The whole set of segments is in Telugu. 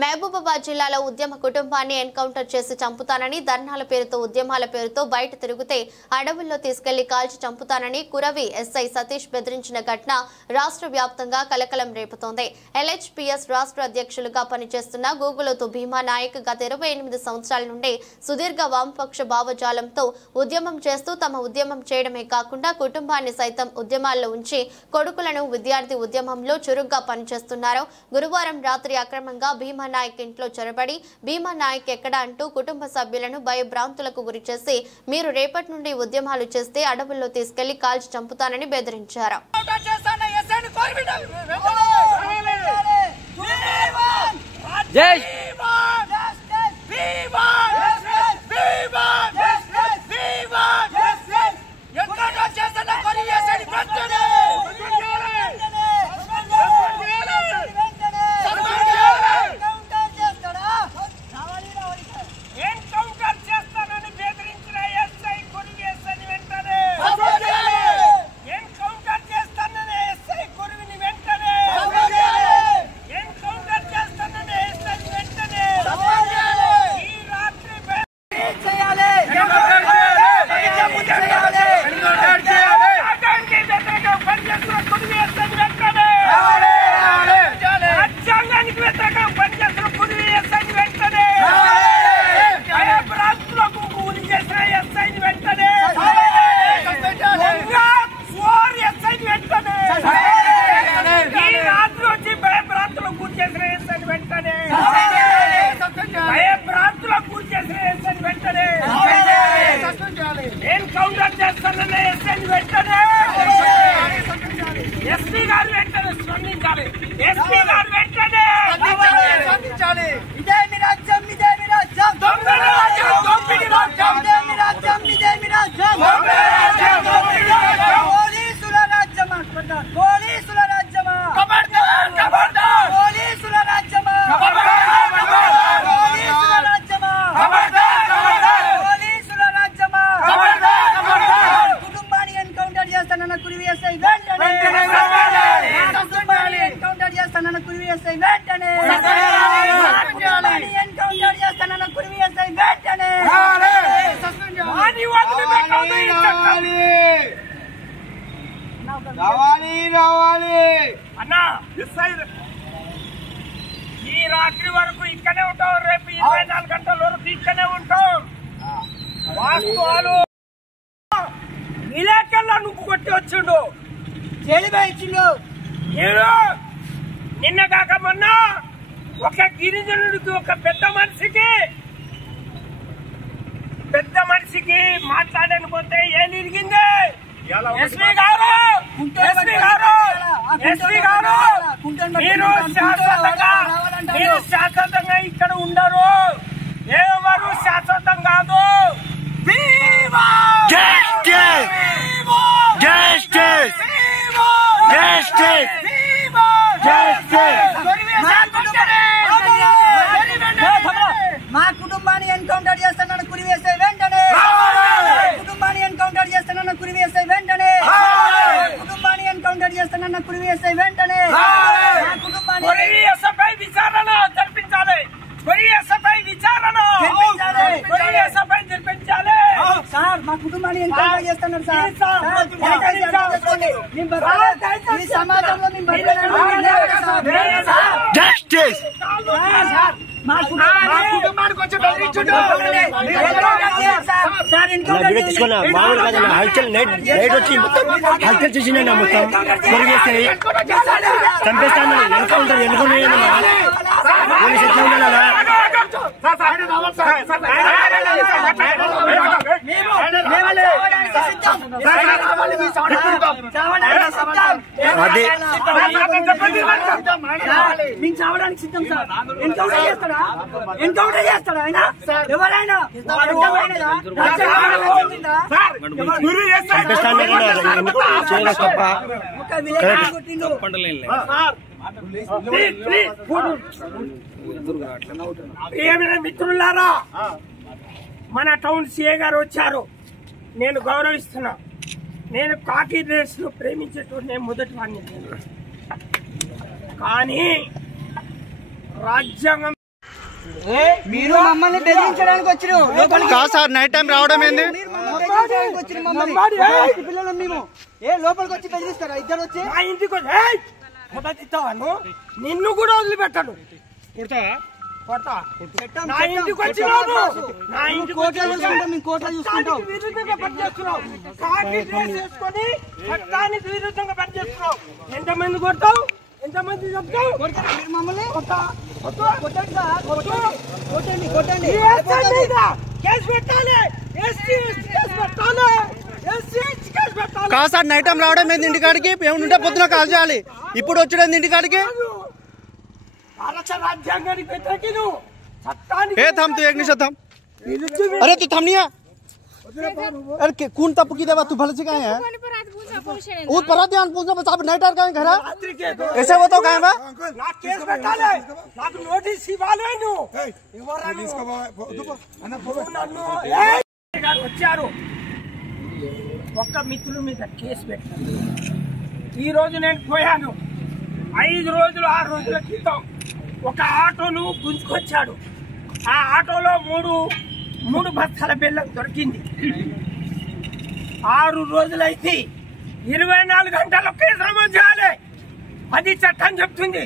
మహబూబాబాద్ జిల్లాలో ఉద్యమ కుటుంబాన్ని ఎన్కౌంటర్ చేసి చంపుతానని ధర్నాల పేరుతో ఉద్యమాల పేరుతో బయట తిరుగుతే అడవుల్లో తీసుకెళ్లి కాల్చి చంపుతానని కురవి ఎస్ఐ సతీష్ బెదిరించిన ఘటన రాష్ట్ర వ్యాప్తంగా కలకలం రేపుతోంది. ఎల్హెచ్పిఎస్ రాష్ట్ర అధ్యక్షులుగా పనిచేస్తున్న గూగులోతు భీమా నాయక్ గత 28 సంవత్సరాల నుండి సుదీర్ఘ వామపక్ష భావజాలంతో ఉద్యమం చేస్తూ తమ ఉద్యమం చేయడమే కాకుండా కుటుంబాన్ని సైతం ఉద్యమాల్లో ఉంచి కొడుకులను విద్యార్థి ఉద్యమంలో చురుగ్గా పనిచేస్తున్నారు. గురువారం రాత్రి అక్రమంగా భీమా నాయక్ ఇంట్లో చొరబడి భీమా నాయక్ ఎక్కడ అంటూ కుటుంబ సభ్యులను భయభ్రాంతులకు గురిచేసి మీరు రేపటి నుండి ఉద్యమాలు చేస్తే అడవుల్లో తీసుకెళ్లి కాల్చి చంపుతానని బెదిరించారు. ఈ రాత్రి వరకు ఇక్కడే ఉంటాం, రేపు 24 గంటల వరకు ఇక్కడే ఉంటాం. వాస్తవాలు విలేకరులో నువ్వు కొట్టి వచ్చిండు, నేను నిన్న కాక మొన్న ఒక గిరిజనుడికి ఒక పెద్ద మనిషికి మాట్లాడకపోతే ఏం ఇరిగింది? ఎస్పీ గారు మీరు శాశ్వతంగా ఇక్కడ ఉండరు, ఎవరు శాశ్వతం కాదు. మా కుటుంబాన్ని ఎన్కౌంటర్ చేస్తానన్న కురివేసే వెంటనే, కుటుంబాన్ని ఎన్కౌంటర్ చేస్తానన్న కురివేసే వెంటనే, కుటుంబాన్ని ఎన్కౌంటర్ చేస్తానన్న కురివేసే వెంటనే, విచారణ జరిపించాలి, జరిపించాలి. సార్ మా కుటుంబాన్ని ఎన్కౌంటర్ చేస్తున్నారు సార్. ఈ సమాజంలో తీసుకున్నా మామూలు కాదు, హల్చల్ నైట్ వచ్చి హల్చల్ చేసిండ మొత్తం కొరిగేస్తాయి, చంపేస్తాను. ఎన్కౌంటర్ పోలీసు ఎట్లా ఉండాలా? అదే మేము చావడానికి సిద్ధం సార్. ఎన్కౌంటర్ చేస్తాడా ఆయన? ఎవరైనా ఒక విలేకరు కొట్టిండు. మిత్రులారా, మన టౌన్ సిఏ గారు వచ్చారు, నేను గౌరవిస్తున్నా. నేను కాకి డ్రెస్ ను ప్రేమించేటోడు మొదటి వాడిని. కానీ రాజ్యాంగం మీరు మమ్మల్ని బెదిరించడానికి వచ్చినారు కాదు సార్, నైట్ టైం రావడం ఏంది? పిల్లలు మేము లోపలికి వచ్చి బెదిరిస్తారా? ఇద్దరు వచ్చి నా ఇంటికి నిన్ను కూడా వదిలిపెట్టాను. కొడతా నా ఇంటికి వచ్చి నా ఇంటికి విరుద్ధంగా పనిచేస్తున్నావు. కాకి డ్రెస్ వేసుకొని చట్టానికి విరుద్ధంగా పనిచేస్తున్నావు. ఎంతమంది కొడతావు? ఎంతమంది చెప్తావు? మమ్మల్ని కేసు పెట్టాలి. కాదు సార్, నైట్ టైం రావడం ఏంది ఇంటికాడికి? ఏముంటే పొద్దున కాల్ చేయాలి, ఇప్పుడు వచ్చాడు ఇంటికాడికి. రాజ్యాంగానికి వ్యతిరేకి నువ్వు చట్టానికి थम तू एक निशा थम। अरे तू थम नहीं है। अरे कौन तब की देवा तू भले से कहाँ है? वो परा ध्यान पूछना बस आप नाइट आर कहाँ घर है? ऐसे बताओ कहाँ है? నా కేసు పెట్టాలి. నాకు నోటీస్ ఇవ్వాలి. వచ్చారు ఒక్క మిత్రుల మీద కేసు పెట్టాను. ఈ రోజు నేను పోయాను. 5 రోజులు 6 రోజుల క్రితం ఒక ఆటోను గుంజుకొచ్చాడు. ఆ ఆటోలో మూడు బస్తాల బెల్లం దొరికింది. 6 రోజులైతే 24 గంటల్లో కేసు నమోదు చేయాలి. అది చట్టం చెప్తుంది.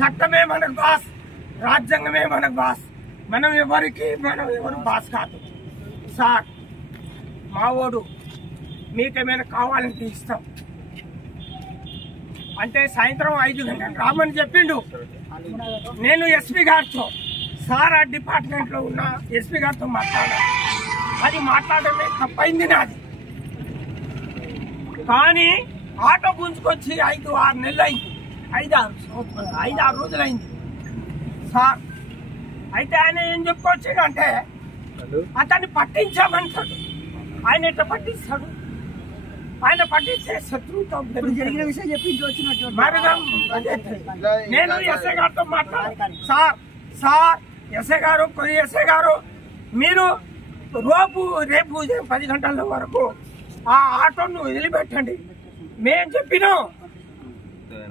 చట్టమే మనకు బాస్, రాజ్యాంగమే మనకు బాస్. మనం ఎవరు బాస్ కాదు. సార్ మావోడు మీకేమైనా కావాలంటే ఇస్తాం అంటే సాయంత్రం 5 గంటలకు రామని చెప్పిండు. నేను ఎస్పీ గారితో సార్ ఆ డిపార్ట్మెంట్ లో ఉన్న ఎస్పీ గారితో మాట్లాడాను. అది మాట్లాడమే తప్పైంది నాది. కానీ ఆటో గుంజుకొచ్చి 5-6 నెలలు అయింది. 5-6 రోజులైంది సార్. అయితే ఆయన ఏం చెప్పుకోవచ్చు అంటే అతన్ని పట్టించామంటాడు. ఆయన ఎట్లా పట్టిస్తాడు? ఆయన పట్టిస్తే శత్రువుతో జరిగిన విషయం చెప్పి వచ్చినట్టు నేను ఎస్ఐ గారితో మాట్లాడాను. సార్ ఎస్ఐ గారు, కొన్ని ఎస్ఐ గారు, మీరు రేపు ఉదయం 10 గంటల వరకు ఆ ఆటోను వదిలిపెట్టండి. మేం చెప్పినాం,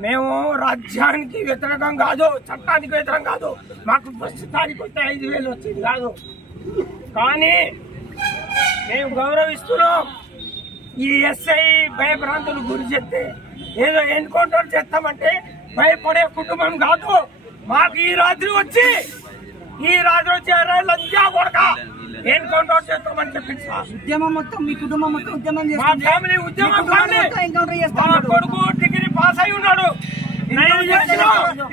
మేము రాజ్యానికి వ్యతిరేకం కాదు, చట్టానికి వ్యతిరేకం కాదు. మాకు ప్రస్తుతానికి వస్తే 5,000 వచ్చింది కాదు. కానీ మేము గౌరవిస్తున్నాం. ఈ ఎస్ఐ భయభ్రాంతులు గురి చేస్తే ఏదో ఎన్కౌంటర్ చేస్తామంటే భయపడే కుటుంబం కాదు. మాకు ఈ రాత్రి వచ్చి లంచా కొడక ఎన్కౌంటర్ చేస్తామని చెప్పింది సార్. ఉద్యమం మొత్తం మీ కుటుంబం మొత్తం ఉద్యమం మా ఫ్యామిలీ ఉద్యమం. మా కొడుకు డిగ్రీ పాస్ అయి ఉన్నాడు.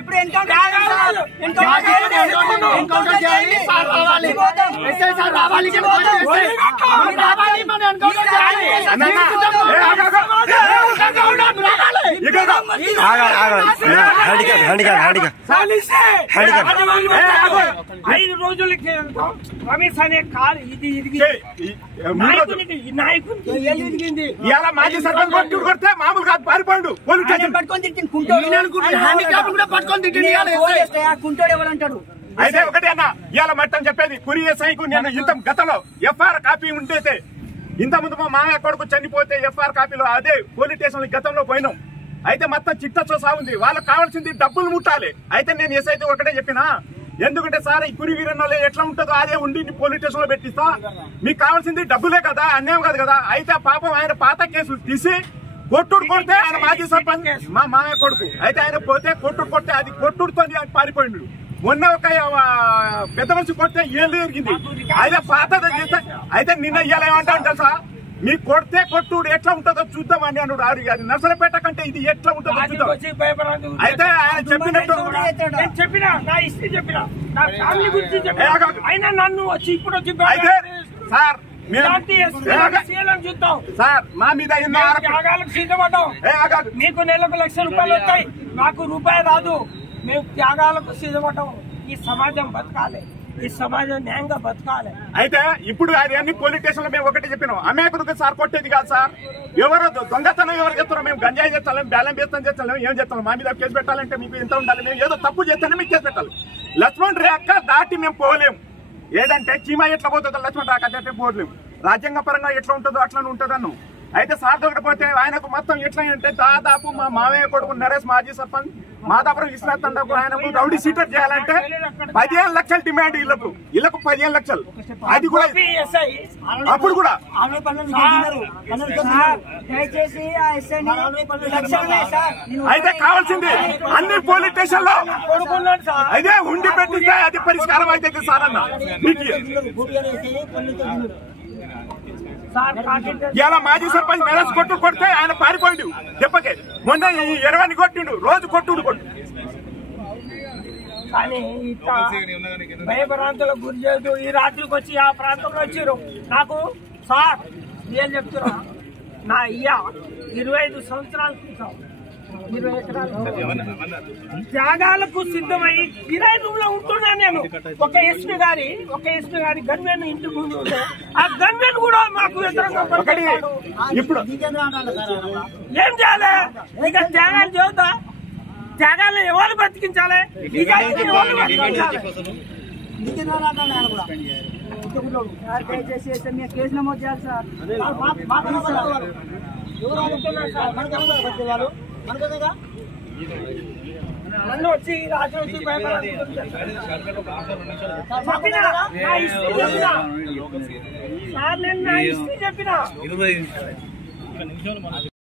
ఇప్పుడు ఎన్కౌంటర్ చేయాలి. ఐదు రోజులకి రమేష్ అనే కారు ఇది నాయకునికి ఇరిగింది. ఇలా మాజీ సర్పంచ్ కొడితే మామూలు కాదు, పారిపోయాడు. అయితే ఒకటి అన్న, ఇవాళ మట్టని చెప్పేది కురియే సైకు. నేను ఇంత గతంలో ఎఫ్ఐఆర్ కాపీ ఉంటే ఇంత ముందు మా మామయ్య కొడుకు చనిపోతే ఎఫ్ఐఆర్ కాపీలో అదే పోలీస్ స్టేషన్ గతంలో పోయినాం. అయితే మొత్తం చిట్టచో సాగుంది. వాళ్ళకి కావాల్సింది డబ్బులు ముట్టాలి. అయితే నేను ఎస్ అయితే ఒకటే చెప్పినా, ఎందుకంటే సార్ ఈ కురి వీరన్నోళ్ళు ఎట్లా ఉంటుందో అదే ఉండి పోలీస్ స్టేషన్ లో పెట్టిస్తా, మీకు కావాల్సింది డబ్బులే కదా, అన్యాయం కాదు కదా. అయితే పాపం ఆయన పాత కేసులు తీసి కొట్టుడు కొడితే ఆయన మాజీ సర్పంచ్ మా మామయ్య కొడుకు. అయితే ఆయన పోతే కొట్టుడు కొడితే అది కొట్టుడుతో ఆయన పారిపోయిండు. మొన్న ఒక పెద్ద మనిషి కొడితే ఏళ్ళు ఎరిగింది. అయితే పాత అయితే నిన్న ఇవాళ ఏమంటాను తెలుసా, మీకు కొడితే కొట్టుడు ఎట్లా ఉంటుందో చూద్దామని అన్నాడు. అది నర్సరపేట కంటే ఇది ఎట్లా ఉంటుందో చూద్దాం. అయితే ఆయన చెప్పినట్టు చెప్పినా, నా హిస్టరీ చెప్పినా, నా ఫ్యామిలీ గురించి చెప్పినా, అయినా నన్ను వచ్చి ఇప్పుడు వచ్చి అయితే సార్ చూద్దాం సార్ మా మీద త్యాగాలకు సిద్ధపడ్డాం. మీకు నెలకు ₹1,00,000 వస్తాయి, మాకు రూపాయి రాదు. మేము త్యాగాలకు సిద్ధపడ్డాం. ఈ సమాజం బతకాలి, ఈ సమాజం న్యాయంగా బతకాలి. అయితే ఇప్పుడు అన్ని పోలీస్ స్టేషన్ లో మేము ఒకటి చెప్పినాం, అమాయకుడికి సార్ కొట్టేది కాదు సార్. ఎవరు దొంగతనం ఎవరు చేస్తారో, మేము గంజాయి చేస్తాం, బేలం చేస్తాం, ఏం చేస్తాం, మా మీద కేసు పెట్టాలంటే మీకు ఎంత ఉండాలి. మేము ఏదో తప్పు చేస్తేనే మీకు కేసు పెట్టాలి. లక్ష్మణ్ రేఖ దాటి మేము పోలేము. ఏదంటే చీమా ఎట్లా పోతుందో లక్ష్మణ్ రేఖ దాటి పోలేము. రాజ్యాంగ పరంగా ఎట్లా ఉంటుందో అట్లా ఉంటుందన్ను. అయితే సార్ దగ్గర పోతే ఆయనకు మొత్తం ఎట్లా అంటే దాదాపు మా మామయ్య కొడుకు నరేష్ మాజీ సర్పంచ్, మాదాపురం విశ్వనాథ్ తండకు ఆయనకు రౌడీ సీటర్ చేయాలంటే 15 లక్షలు డిమాండ్ ఇళ్లకు 15 లక్షలు. అది కూడా అప్పుడు కూడా అయితే కావాల్సింది అన్ని పోలీస్ స్టేషన్ లో అదే ఉండి పెట్టిస్తే అది పరిష్కారం అయితే సార్ అన్న. ఇలా మాజీ సర్పంచ్ మెరస్ కొడితే ఆయన పారిపోయిండు దెబ్బకే. మొన్న 20 కొట్టిండు, రోజు కొట్టుడు. కానీ ఇట్లా భయభ్రాంతులకు గురి చేయదు. ఈ రాత్రికి వచ్చి ఆ ప్రాంతంలో వచ్చారు నాకు సార్ నేను చెప్తున్నా, నా 25 సంవత్సరాల క్రితం 20 ఎకరాలు త్యాగాలకు సిద్ధమై కిరాయి రూమ్ లో ఉంటున్నా నేను. ఒక ఎస్పీ గారి గన్మెన్ ఇంటి ముందు ఉంటే ఆ గన్మెన్ కూడా మాకు వ్యతిరేకంగా ఇప్పుడు ఏం చేయాలి? ఇక త్యాగాలు చేద్దా? త్యాగాలను ఎవరు బతికించాలి? కేసు నమోదు చేయాలి సార్. నన్ను వచ్చి రాజు వచ్చి చెప్పిన